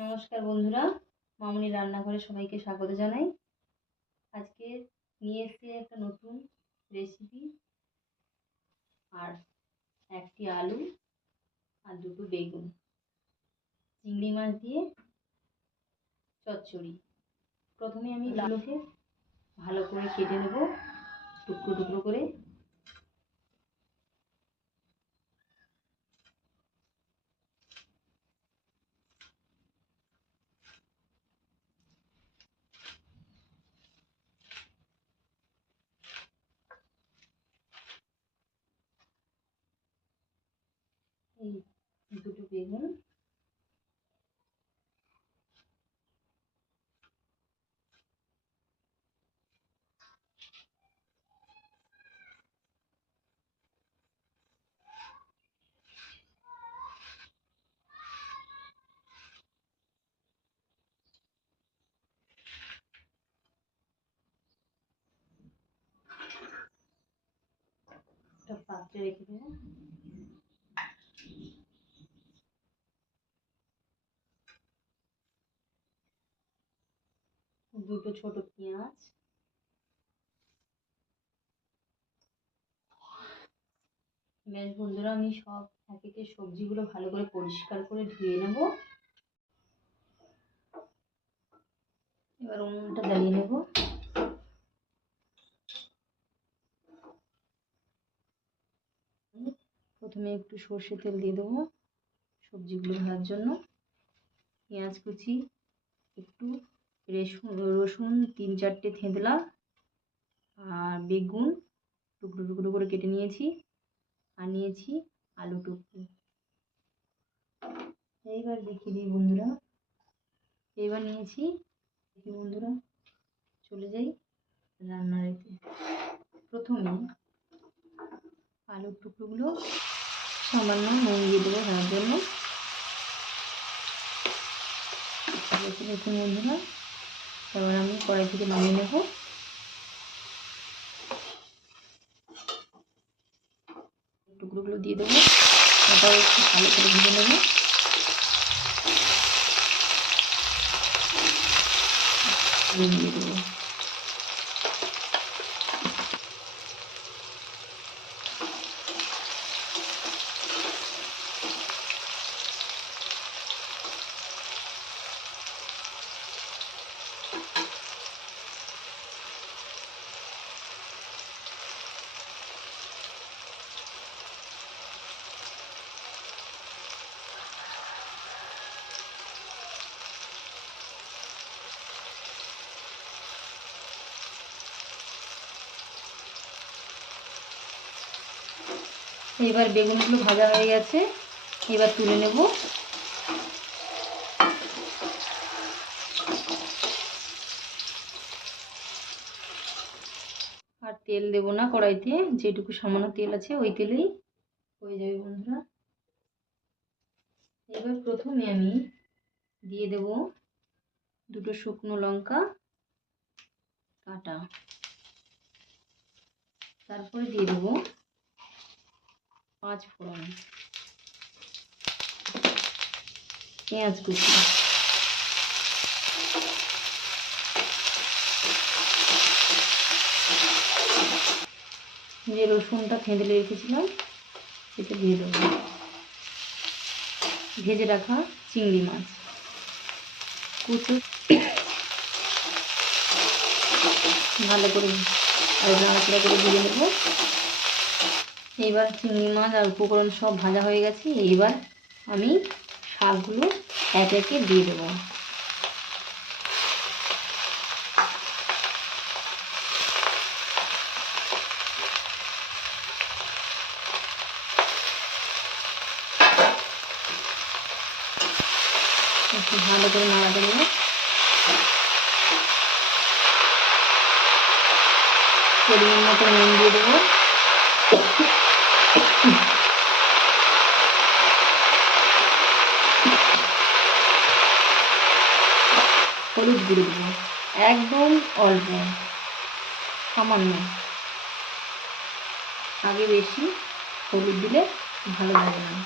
নমস্কার বন্ধুরা, মামনি রান্নাঘরে সবাইকে স্বাগত জানাই। আজকে নিয়ে এসেছি একটা নতুন রেসিপি। আর একটি আলু আর দুটো বেগুন, চিংড়ি মাছ দিয়ে চচ্চড়ি। প্রথমে আমি আলুকে ভালো করে কেটে নেব টুকরো টুকরো করে। এই দুটো বেগুন, একটা পাত্রে রেখে দেবো। দুটো ছোট পেঁয়াজ, বেশ বন্ধুরা, আমি সব এক একে সবজিগুলো ভালো করে পরিষ্কার করে ধুয়ে নেব। এবার উনুনটা জ্বালিয়ে নেব। প্রথমে একটু সর্ষে তেল দিয়ে দেবো সবজিগুলো ভাজার জন্য। পেঁয়াজ কুচি, একটু রসুন 3-4টে থেঁতলা, আর বেগুন টুকরো টুকরো করে কেটে নিয়েছি, আর নিয়েছি আলু টুকরো। এইবার দেখিয়ে দিই বন্ধুরা, এবার নিয়েছি, দেখি বন্ধুরা, চলে যাই রান্নাতে। প্রথমে আলুর টুকরোগুলো সামান্য নুন দিয়ে দেবো ভাজার জন্য। দেখুন বন্ধুরা, এবার আমি কড়াই থেকে নামিয়ে নেব। টুকরোগুলো দিয়ে দেবো, ওটাও একটু ভালো করে ভেজে নেব। দিয়ে দেবো এবার বেগুনগুলো ভাজা হয়ে গেছে, এবার তুলে নেব। আর তেল দেব না কড়াইতে, যেটুকু সামান্য তেল আছে ওই তেলেই হয়ে যাবে বন্ধুরা। এবার প্রথমে আমি দিয়ে দেব দুটো শুকনো লঙ্কা কাটা, তারপরে দিয়ে দেব 5 ফোড়ন, পেঁয়াজ কুচি, যে রসুনটা থেঁতলে রেখেছিলাম সেটা দিয়ে দেবো, ভেজে রাখা চিংড়ি মাছ কুচো ভালো করে নাড়াচাড়া করে ভেজে নেব। এইবার চিংড়ি মাছ আর উপকরণ সব ভাজা হয়ে গেছে, এইবার আমি শাকগুলো একে একে দিয়ে দেবো। একটু ভালো করে নাড়া দেবো। পরিমাণ মতো নুন দিয়ে দেবো, হলুদ গুঁড়ো দেবো একদম অল্প, সামান্য। আগে বেশি হলুদ দিলে ভালো লাগে না।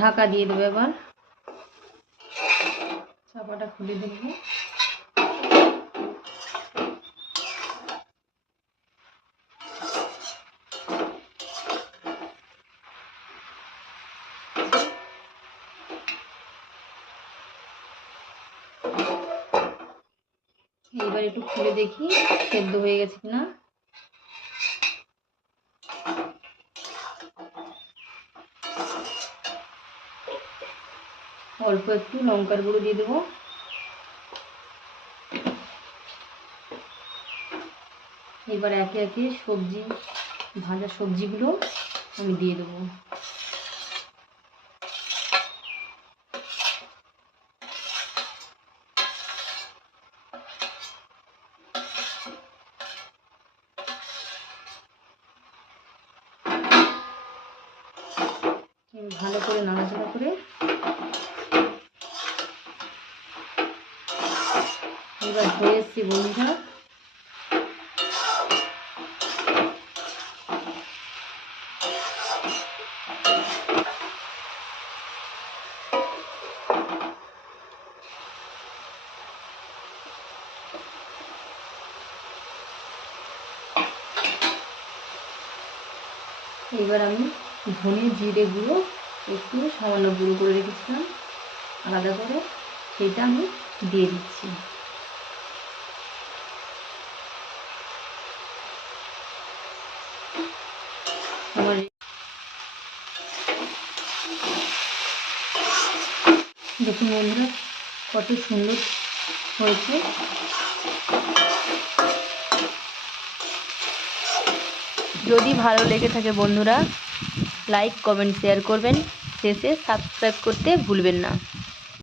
ঢাকা দিয়ে দেবো। এবার চাপাটা খুলে দেখবো। এবার একটু খুলে দেখি সেদ্ধ হয়ে গেছে কিনা। অল্প একটু লঙ্কার গুঁড়ো দিয়ে দেবো। এবার একে একে ভাজা সবজিগুলো আমি দিয়ে দেবো। ভালো করে নাড়াচাড়া করে এবার হয়ে এসছি বন্ধুরা। এবার আমি ধনে জিরে গুঁড়ো একটু সামান্য গুঁড়ো করে রেখেছিলাম আলাদা করে, সেটা আমি দিয়ে দিচ্ছি। আমার দেখুন বন্ধুরা কত সুন্দর হয়েছে। যদি ভালো লেগে থাকে বন্ধুরা লাইক কমেন্ট শেয়ার করবেন, শেষে সাবস্ক্রাইব করতে ভুলবেন না।